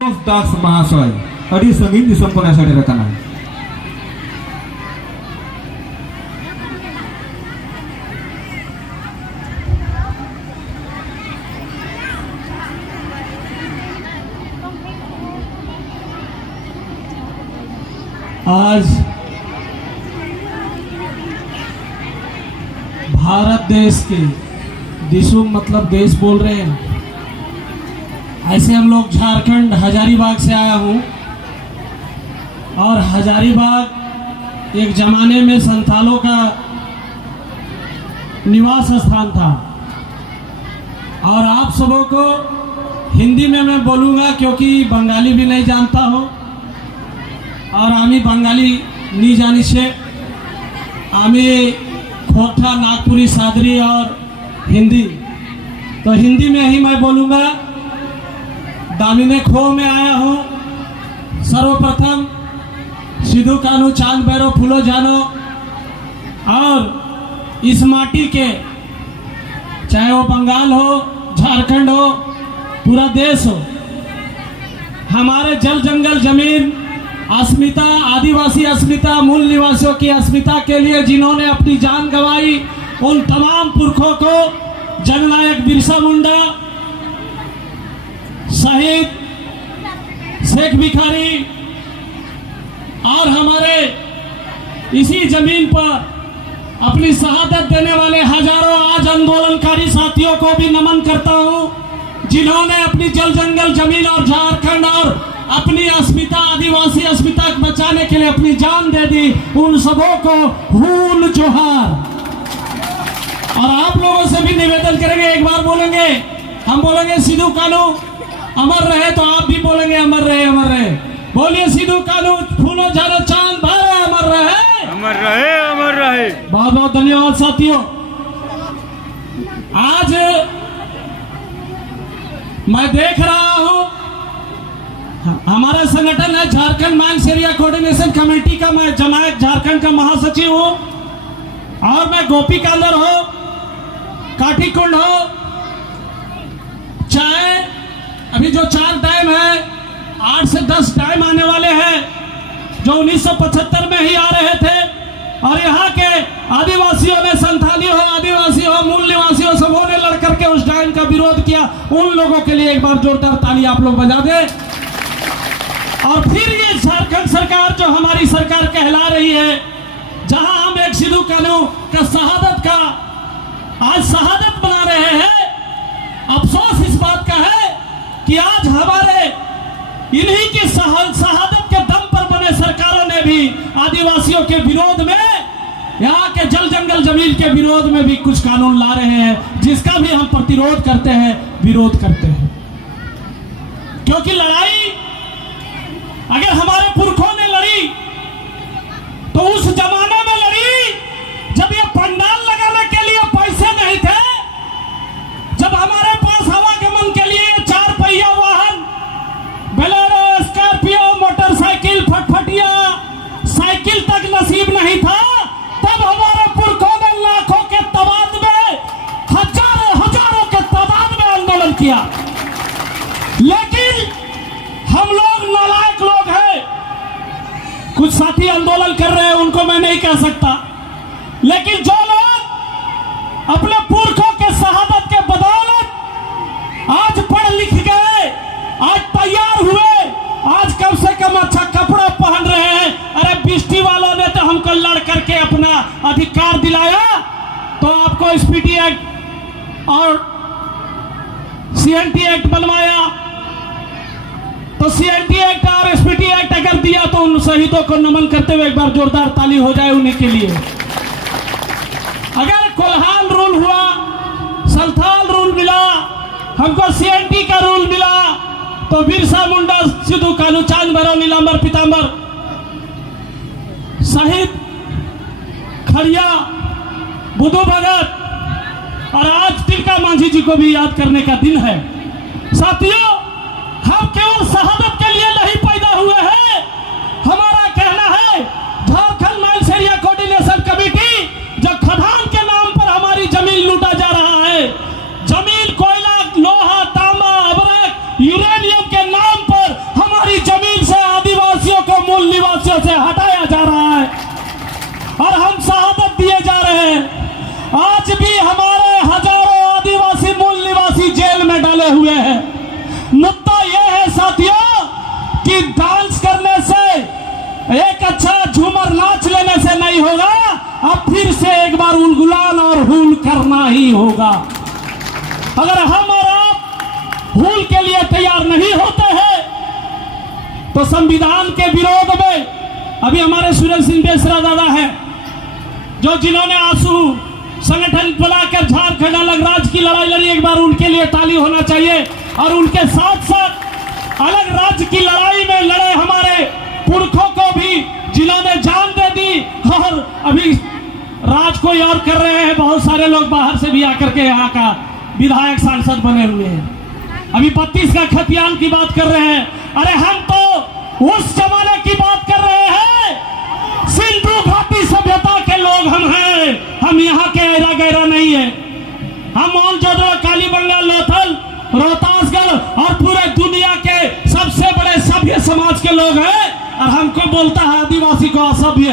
दास महाशय अडी संगीत संपवण्यासाठी रचना आहे. आज भारत देश के दिशुम मतलब देश बोल रहे हैं. ऐसे हम लोग झारखंड हजारीबाग से आया हूँ और हजारीबाग एक जमाने में संथालों का निवास स्थान था. और आप सबों को हिंदी में मैं बोलूँगा क्योंकि बंगाली भी नहीं जानता हूँ और आमी बंगाली नहीं जानी से आमी खोटा नागपुरी सादरी और हिंदी, तो हिंदी में ही मैं बोलूँगा. दामिनी खो में आया हूँ. सर्वप्रथम सिद्धू कान्हू चांद भैरव फूलो जानो और इस माटी के, चाहे वो बंगाल हो, झारखंड हो, पूरा देश हो, हमारे जल जंगल जमीन अस्मिता, आदिवासी अस्मिता, मूल निवासियों की अस्मिता के लिए जिन्होंने अपनी जान गंवाई, उन तमाम पुरखों को जननायक बिरसा मुंडा, शहीद शेख भिखारी और हमारे इसी जमीन पर अपनी शहादत देने वाले हजारों आज आंदोलनकारी साथियों को भी नमन करता हूं, जिन्होंने अपनी जल जंगल जमीन और झारखंड और अपनी अस्मिता, आदिवासी अस्मिता बचाने के लिए अपनी जान दे दी. उन सबों को हूल जोहार. और आप लोगों से भी निवेदन करेंगे, एक बार बोलेंगे, हम बोलेंगे सिद्धू कान्हू अमर रहे, तो आप भी बोलेंगे अमर रहे, अमर रहे. बोलिए सिद्धू कान्हू फूलो जानो चांद भैरव अमर रहे, अमर रहे, अमर रहे. बहुत बहुत धन्यवाद साथियों. आज मैं देख रहा हूं हमारा संगठन है Jharkhand mines area coordination committee का, मैं जमायत झारखंड का महासचिव हूं और मैं गोपी कांदर हो, काठी कुंड हो, चाहे अभी जो 4 डैम है, 8 से 10 डैम आने वाले हैं जो 1975 में ही आ रहे थे. और यहाँ के आदिवासियों में संथाली हो, आदिवासी हो, मूल निवासी हो, सबों ने लड़ करके उस डैम का विरोध किया. उन लोगों के लिए एक बार जोरदार ताली आप लोग बजा दें. और फिर ये झारखंड सरकार जो हमारी सरकार कहला रही है, जहां हम एक सिद्धू कान्हू का शहादत का आज शहादत बना रहे हैं. अफसोस इस बात का है कि आज हमारे इन्हीं की शहादत के दम पर बने सरकारों ने भी आदिवासियों के विरोध में, यहाँ के जल जंगल जमीन के विरोध में भी कुछ कानून ला रहे हैं, जिसका भी हम प्रतिरोध करते हैं, विरोध करते हैं. क्योंकि लड़ाई अगर हमारे पुरखों ने लड़ी तो उस जमाने में लड़ी जब ये पंडाल लगाने के लिए पैसे नहीं थे, जब हमारे पास आवागमन के लिए 4 पहिया वाहन, बोलेरो, स्कॉर्पियो, मोटरसाइकिल, फटफटिया, साइकिल तक नसीब नहीं था. तब हमारे पुरखों ने लाखों के तादाद में, हजारों के तादाद में आंदोलन किया. लेकिन हम लोग नालायक लोग हैं. कुछ साथी आंदोलन कर रहे हैं, उनको मैं नहीं कह सकता, लेकिन जो लोग अपने पुरखों के शहादत के बदौलत आज पढ़ लिख गए, आज तैयार हुए, आज कम से कम अच्छा कपड़ा पहन रहे हैं. अरे बिस्टी वालों ने तो हमको लड़ करके अपना अधिकार दिलाया, तो आपको एसपीटी एक्ट और सीएनटी एक्ट बनवाया, तो सीएनटी एक्ट और एसपीटी एक्ट अगर दिया तो उन शहीदों को नमन करते हुए एक बार जोरदार ताली हो जाए उन्हीं के लिए. अगर कोल्हान रूल हुआ, संथाल रूल मिला, हमको सीएनटी का रूल मिला, तो बिरसा मुंडा, सिद्धू कान्हू चांद भैरव नीलांबर पीतांबर, शहीद खड़िया, बुद्धू भगत और आज तिलका मांझी जी को भी याद करने का दिन है. साथियों, हम केवल शहादत के लिए नहीं पैदा हुए हैं. हमारा कहना है Jharkhand mines area coordination committee, जो खदान के नाम पर हमारी जमीन लूटा जा रहा है, जमीन, कोयला, लोहा, तांबा, अबरक, यूरेनियम के नाम पर आज भी हमारे हजारों आदिवासी मूल निवासी जेल में डाले हुए हैं। मुद्दा यह है साथियों कि डांस करने से, एक अच्छा झूमर नाच लेने से नहीं होगा, अब फिर से एक बार उलगुलान और हूल करना ही होगा। अगर हम और आप हूल के लिए तैयार नहीं होते हैं तो संविधान के विरोध में, अभी हमारे सुरेश सिंह बेसरा दादा है जो जिन्होंने आंसू संगठन बुलाकर झारखंड अलग राज्य की लड़ाई लड़ी, एक बार उनके लिए ताली होना चाहिए। और उनके साथ साथ अलग राज्य की लड़ाई में लड़े हमारे पुरखों को भी जिन्होंने जान दे दी, और अभी राज को याद कर रहे हैं। बहुत सारे लोग बाहर से भी आकर के यहाँ का विधायक सांसद बने हुए हैं। अभी 32 का खतियान की बात कर रहे हैं। अरे हम तो उस जमाने की बात कर रहे हैं, सिंधु घाटी सभ्यता के लोग हम हैं। हम यहाँ के एरा गैरा नहीं है। हम मौलजोदड़ो, कालीबंगा, लोथल, रोहतासगढ़ और पूरे दुनिया के सबसे बड़े सभ्य समाज के लोग हैं। और हमको बोलता है आदिवासी को असभ्य।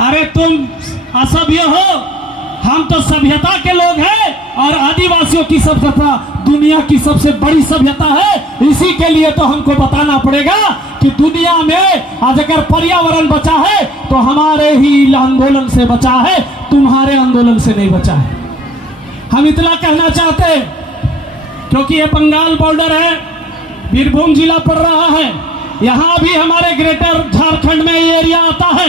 अरे तुम असभ्य हो, हम तो सभ्यता के लोग हैं। और आदिवासियों की सभ्यता दुनिया की सबसे बड़ी सभ्यता है। इसी के लिए तो हमको बताना पड़ेगा कि दुनिया में आज अगर पर्यावरण बचा है तो हमारे ही आंदोलन से बचा है, तुम्हारे आंदोलन से नहीं बचा है। हम इतना कहना चाहते हैं क्योंकि ये बंगाल बॉर्डर है, बीरभूम जिला पड़ रहा है। यहाँ भी हमारे ग्रेटर झारखंड में ये एरिया आता है।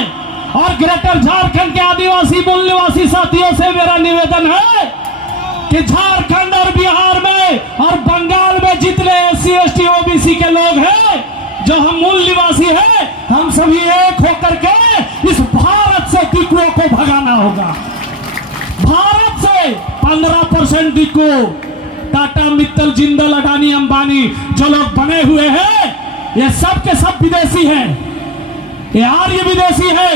और ग्रेटर झारखंड के आदिवासी मूल निवासी साथियों से मेरा निवेदन है कि झारखंड और बिहार में और बंगाल में जितने SC ST OBC के लोग हैं, जो हम मूल निवासी हैं, हम सभी एक होकर के इस भारत से दिक्कुओं को भगाना होगा। भारत से 15% दिक्कु, टाटा, मित्तल, जिंदल, अडानी, अंबानी जो लोग बने हुए हैं, ये सब के सब विदेशी हैं। ये आर्य विदेशी है,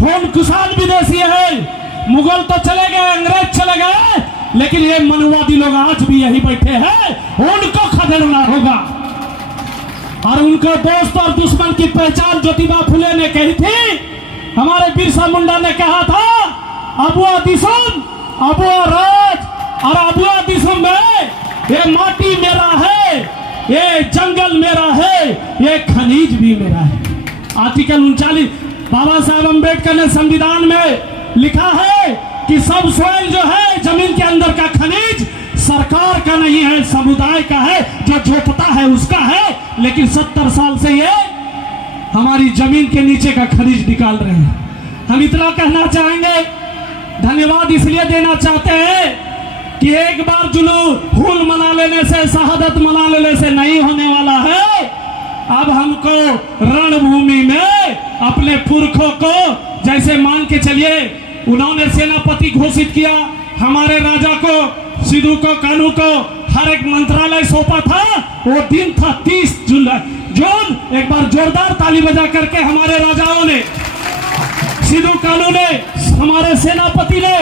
होम कुशाल विदेशी है। मुगल तो चले गए, अंग्रेज चले गए, लेकिन ये मनुवादी लोग आज भी यही बैठे हैं। उनको खदेड़ना होगा। और उनको दोस्त और दुश्मन की पहचान ज्योतिबा फुले ने कही थी। हमारे बिरसा मुंडा ने कहा था, अबुआ दिसुम, अबुआ राज और अबुआ दिसुम में ये माटी मेरा है, ये जंगल मेरा है, ये खनिज भी मेरा है। आर्टिकल 39 बाबा साहब अम्बेडकर ने संविधान में लिखा है कि सब सोइल जो है, जमीन के अंदर का खनिज सरकार का नहीं है, समुदाय का है, जो जोतता है उसका है। लेकिन 70 साल से ये हमारी जमीन के नीचे का खनिज निकाल रहे हैं। हम इतना कहना चाहेंगे, धन्यवाद इसलिए देना चाहते हैं कि एक बार जुलूस फूल मना लेने से, शहादत मना लेने से नहीं होने वाला है। अब हमको रणभूमि में अपने पुरखों को, जैसे मान के चलिए उन्होंने सेनापति घोषित किया, हमारे राजा को, सिद्धू को, कानू को हर एक मंत्रालय सौंपा था। वो दिन था 30 जून। एक बार जोरदार ताली बजा करके हमारे राजाओं ने, सिद्धू कानू ने, हमारे सेनापति ने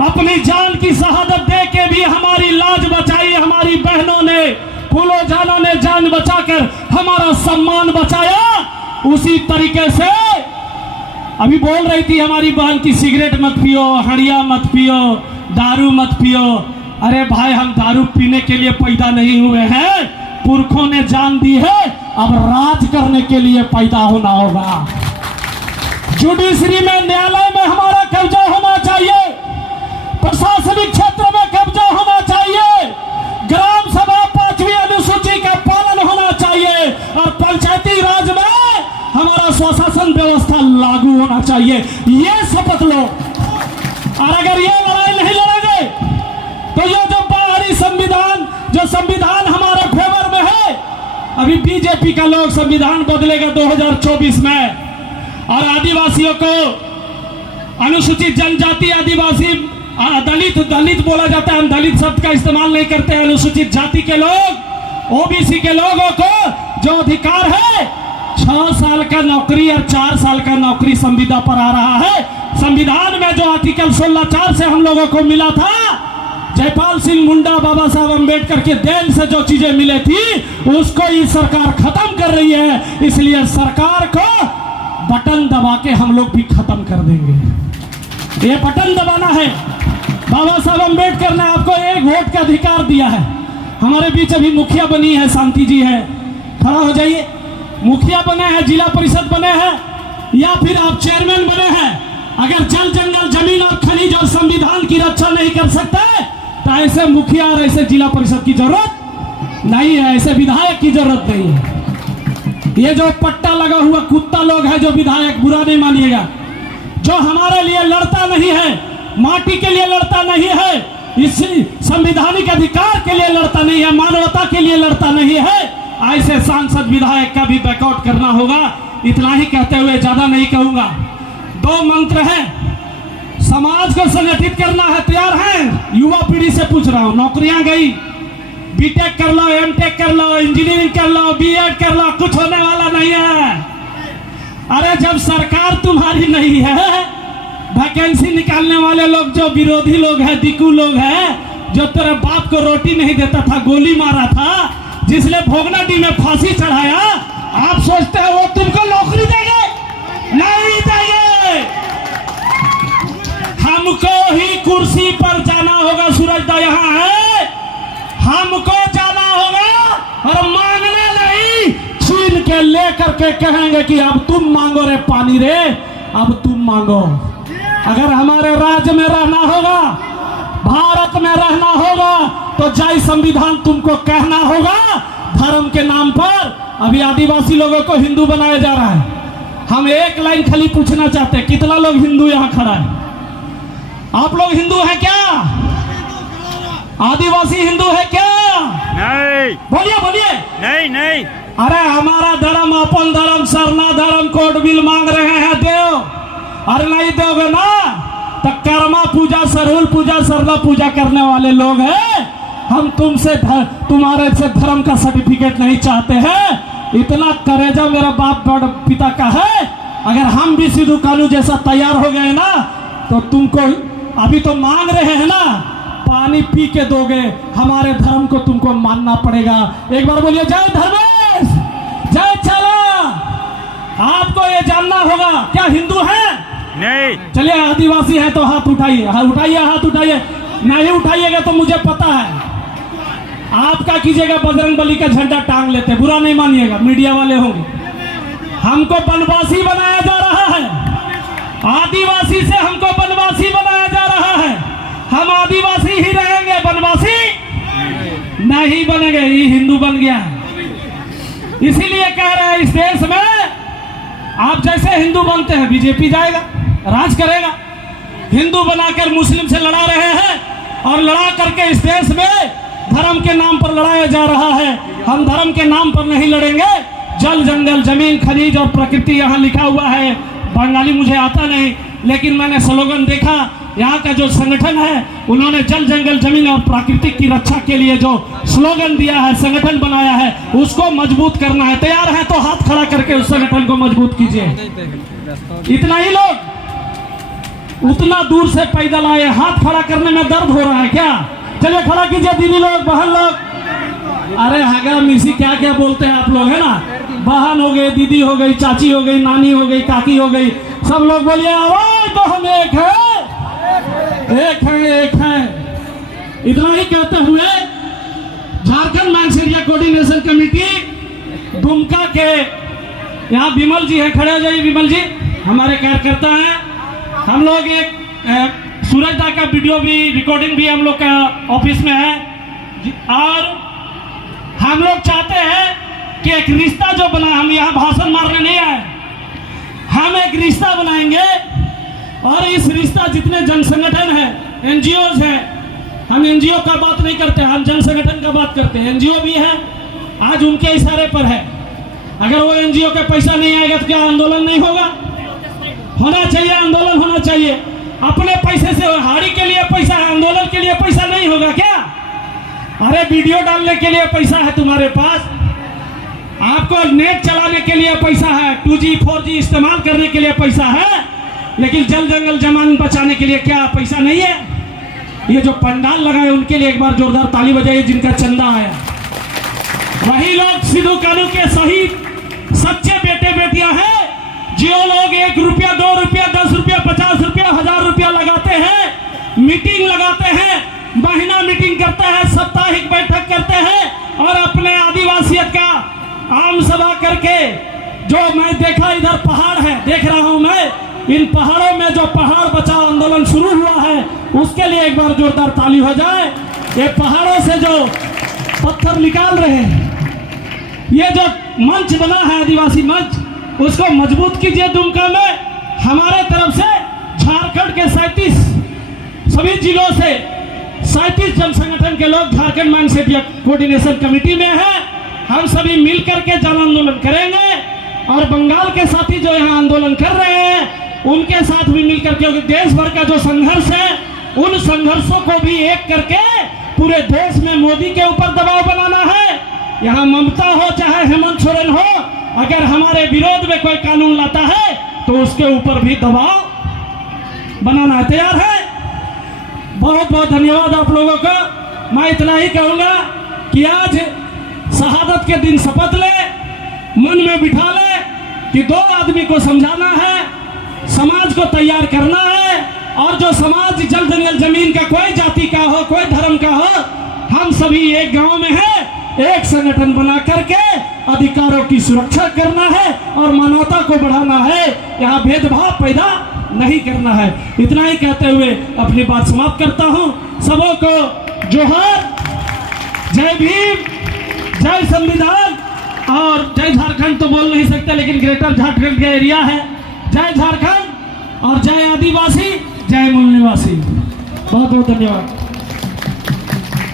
अपनी जान की शहादत दे के भी हमारी लाज बचाई। हमारी बहनों ने, फूलो जानों ने जान बचाकर हमारा सम्मान बचाया। उसी तरीके से अभी बोल रही थी हमारी बहन की सिगरेट मत पियो, हड़िया मत पियो, दारू मत पियो। अरे भाई, हम दारू पीने के लिए पैदा नहीं हुए हैं, पुरखों ने जान दी है। अब राज करने के लिए पैदा होना होगा। जुडिशरी में, न्यायालय में हमारा कब्जा होना चाहिए, प्रशासनिक क्षेत्र में कब्जा होना चाहिए, ग्राम सभा 5वीं अनुसूची का पालन होना चाहिए, और पंचायती राज में हमारा स्वशासन व्यवस्था लागू होना चाहिए। ये शपथ लो। और अगर ये लड़ाई नहीं लड़ेंगे तो ये जो बाहरी संविधान, जो संविधान हमारे फेवर में है, अभी बीजेपी का लोग संविधान बदलेगा 2024 में, और आदिवासियों को, अनुसूचित जनजाति, आदिवासी, दलित बोला जाता है, हम दलित शब्द का इस्तेमाल नहीं करते हैं। अनुसूचित जाति के लोग, OBC के लोगों को जो अधिकार है, 6 साल का नौकरी और 4 साल का नौकरी संविदा पर आ रहा है। संविधान में जो आर्टिकल 16(4) से हम लोगों को मिला था, जयपाल सिंह मुंडा, बाबा साहब अम्बेडकर के देन से जो चीजें मिली थी, उसको ये सरकार खत्म कर रही है। इसलिए सरकार को बटन दबा के हम लोग भी खत्म कर देंगे। ये बटन दबाना है। बाबा साहब अम्बेडकर ने आपको एक वोट का अधिकार दिया है। हमारे बीच अभी मुखिया बनी है, शांति जी है, खड़ा हो जाइए। मुखिया बने हैं, जिला परिषद बने हैं, या फिर आप चेयरमैन बने हैं। अगर जल जंगल जमीन और खनिज और संविधान की रक्षा नहीं कर सकते तो ऐसे मुखिया और ऐसे जिला परिषद की जरूरत नहीं है, ऐसे विधायक की जरूरत नहीं है। ये जो पट्टा लगा हुआ कुत्ता लोग है जो विधायक, बुरा नहीं मानिएगा, जो हमारे लिए लड़ता नहीं है, माटी के लिए लड़ता नहीं है, इस संवैधानिक अधिकार के लिए लड़ता नहीं है, मानवता के लिए लड़ता नहीं है, ऐसे सांसद विधायक का भी बैकआउट करना होगा। इतना ही कहते हुए ज्यादा नहीं कहूंगा। 2 मंत्र हैं, समाज को संगठित करना है, तैयार हैं? युवा पीढ़ी से पूछ रहा हूं, नौकरियां गई, बीटेक कर लो, एमटेक कर लो, इंजीनियरिंग कर लो, बीएड कर लो, कुछ होने वाला नहीं है। अरे जब सरकार तुम्हारी नहीं है, वैकेंसी निकालने वाले लोग जो विरोधी लोग हैं, दिक्कू लोग हैं, जो तेरे बाप को रोटी नहीं देता था, गोली मारा था, जिसने भोगनाडी में फांसी चढ़ाया, आप सोचते हैं वो तुमको नौकरी देंगे? नहीं देंगे। हमको ही कुर्सी पर जाना होगा। सूरज दा यहाँ है, हमको जाना होगा और मांगने नहीं, छीन के लेकर के कहेंगे कि अब तुम मांगो रे पानी रे, अब तुम मांगो। अगर हमारे राज्य में रहना होगा, भारत में रहना होगा, तो जय संविधान तुमको कहना होगा। धर्म के नाम पर अभी आदिवासी लोगों को हिंदू बनाया जा रहा है। हम एक लाइन खाली पूछना चाहते हैं, कितना लोग हिंदू यहाँ खड़ा है? आप लोग हिंदू हैं क्या? आदिवासी हिंदू है क्या? नहीं। बोलिए बोलिए। नहीं नहीं। अरे हमारा धर्म, अपन धर्म, सरना धर्म, कोर्ट बिल मांग रहे हैं, देव। अरे नहीं दोगे ना तो कर्मा पूजा, सरहुल पूजा, सरना पूजा करने वाले लोग हैं। हम तुमसे तुम्हारे से धर्म का सर्टिफिकेट नहीं चाहते हैं। इतना करेजा मेरा बाप बड़ पिता का है। अगर हम भी सिद्धू कानू जैसा तैयार हो गए ना तो तुमको, अभी तो मांग रहे हैं ना, पानी पी के दोगे, हमारे धर्म को तुमको मानना पड़ेगा। एक बार बोलिए जय धर्मेश, जय चला। आपको ये जानना होगा, क्या हिंदू है? नहीं। चलिए आदिवासी है तो हाथ उठाइए, उठाइए, हाथ उठाइए। नहीं उठाइएगा तो मुझे पता है आपका कीजिएगा, बजरंग बली का झंडा टांग लेते, बुरा नहीं मानिएगा, मीडिया वाले होंगे। हमको वनवासी बनाया जा रहा है, आदिवासी से हमको वनवासी बनाया जा रहा है। हम आदिवासी ही रहेंगे, वनवासी नहीं बनेंगे। ये हिंदू बन गया है, इसीलिए कह रहे हैं इस देश में आप जैसे हिंदू बनते हैं, बीजेपी जाएगा, राज करेगा। हिंदू बनाकर मुस्लिम से लड़ा रहे हैं और लड़ा करके इस देश में धर्म के नाम पर लड़ाया जा रहा है। हम धर्म के नाम पर नहीं लड़ेंगे। जल जंगल जमीन खनिज और प्रकृति यहाँ लिखा हुआ है। बंगाली मुझे आता नहीं, लेकिन मैंने स्लोगन देखा। यहाँ का जो संगठन है उन्होंने जल जंगल जमीन और प्राकृतिक की रक्षा के लिए जो स्लोगन दिया है, संगठन बनाया है, उसको मजबूत करना है। तैयार है तो हाथ खड़ा करके उस संगठन को मजबूत कीजिए। इतना ही लोग उतना दूर से पैदल आए, हाथ खड़ा करने में दर्द हो रहा है क्या? चलिए खड़ा कीजिए दीदी लोग, बहन लोग। अरे हगा मिसी क्या क्या बोलते हैं आप लोग, है ना? बहन हो गई, दीदी हो गई, चाची हो गई, नानी हो गई, काकी हो गई, सब लोग बोलिए आवाज तो हम एक है, एक है, एक है। इतना ही कहते हुए झारखंड मानसेरिया कोऑर्डिनेशन कमेटी दुमका के यहाँ विमल जी है, खड़े हो जाइए विमल जी, हमारे कार्यकर्ता हैं। हम लोग एक सूरज दा का वीडियो भी, रिकॉर्डिंग भी हम लोग का ऑफिस में है, और हम लोग चाहते हैं कि एक रिश्ता जो बना, हम यहाँ भाषण मारने नहीं आए, हम एक रिश्ता बनाएंगे। और इस रिश्ता जितने जन संगठन है, एनजीओज है, हम एनजीओ का बात नहीं करते, हम जन संगठन का बात करते हैं। एनजीओ भी है, आज उनके इशारे पर है। अगर वो एनजीओ का पैसा नहीं आएगा तो क्या आंदोलन नहीं होगा? होना चाहिए, आंदोलन होना चाहिए। अपने पैसे से, हाड़ी के लिए पैसा है, आंदोलन के लिए पैसा नहीं होगा क्या? अरे वीडियो डालने के लिए पैसा है तुम्हारे पास, आपको नेट चलाने के लिए पैसा है, 2G 4G इस्तेमाल करने के लिए पैसा है, लेकिन जल जंगल जमीन बचाने के लिए क्या पैसा नहीं है? ये जो पंडाल लगाए उनके लिए एक बार जोरदार ताली बजाइए, जिनका चंदा आया। वही लोग सिद्धू कानू के सही सच्चे बेटे बेटियां हैं। जो लोग 1 रुपया 2 रुपया 10 रुपया 50 रुपया 1000 रुपया लगाते हैं, मीटिंग लगाते महीना मीटिंग करते हैं, साप्ताहिक बैठक करते हैं और अपने आदिवासियत का आम सभा करके, जो मैं देखा इधर पहाड़ है, देख रहा हूं मैं, इन पहाड़ों में जो पहाड़ बचाओ आंदोलन शुरू हुआ है उसके लिए एक बार जोरदार ताली हो जाए। ये पहाड़ों से जो पत्थर निकाल रहे हैं, ये जो मंच बना है आदिवासी मंच, उसको मजबूत कीजिए। दुमका में हमारे तरफ से झारखंड के 37 सभी जिलों से 37 जन संगठन के लोग झारखंड माइंडसेट कोऑर्डिनेशन कमेटी में हैं। हम सभी मिलकर के जन आंदोलन करेंगे और बंगाल के साथी जो यहाँ आंदोलन कर रहे हैं उनके साथ भी मिलकर के, क्योंकि देश भर का जो संघर्ष है उन संघर्षों को भी एक करके पूरे देश में मोदी के ऊपर दबाव बनाना है। यहाँ ममता हो चाहे हेमंत सोरेन हो, अगर हमारे विरोध में कोई कानून लाता है तो उसके ऊपर भी दबाव बनाना तैयार है। बहुत बहुत धन्यवाद आप लोगों का। मैं इतना ही कहूंगा कि आज शहादत के दिन शपथ ले, मन में बिठा ले कि 2 आदमी को समझाना है, समाज को तैयार करना है, और जो समाज जल जंगल जमीन का, कोई जाति का हो, कोई धर्म का हो, हम सभी एक गांव में हैं, एक संगठन बना करके अधिकारों की सुरक्षा करना है और मानवता को बढ़ाना है। यहाँ भेदभाव पैदा नहीं करना है। इतना ही कहते हुए अपनी बात समाप्त करता हूँ। सबों को जोहार, जय भीम, जय संविधान और जय झारखंड। तो बोल नहीं सकते लेकिन ग्रेटर झारखंड का एरिया है। जय झारखंड और जय आदिवासी, जय मूल निवासी। बहुत बहुत धन्यवाद।